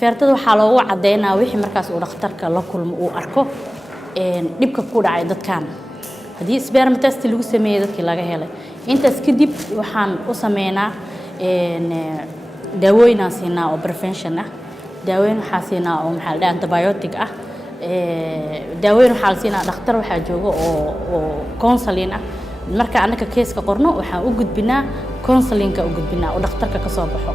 feertada waxaa loogu cadeynaa wixii markaas uu dhakhtarka la kulmo uu arko dhibka ku dhacay dadkan hadii sperm test lagu sameeyo dadkii laga helay intaas kadib waxaan u sameynaa daawooyin siinaa oo prevention ah daaweyn waxaa siinaa oo maxaa la dhahaa antibiotic ah daaweyn waxaa siinaa dhakhtar waxaa jooga oo counseling ah marka anaka case ka qorno waxaan u gudbinaa counseling ka u gudbinaa oo dhakhtarka ka soo baxo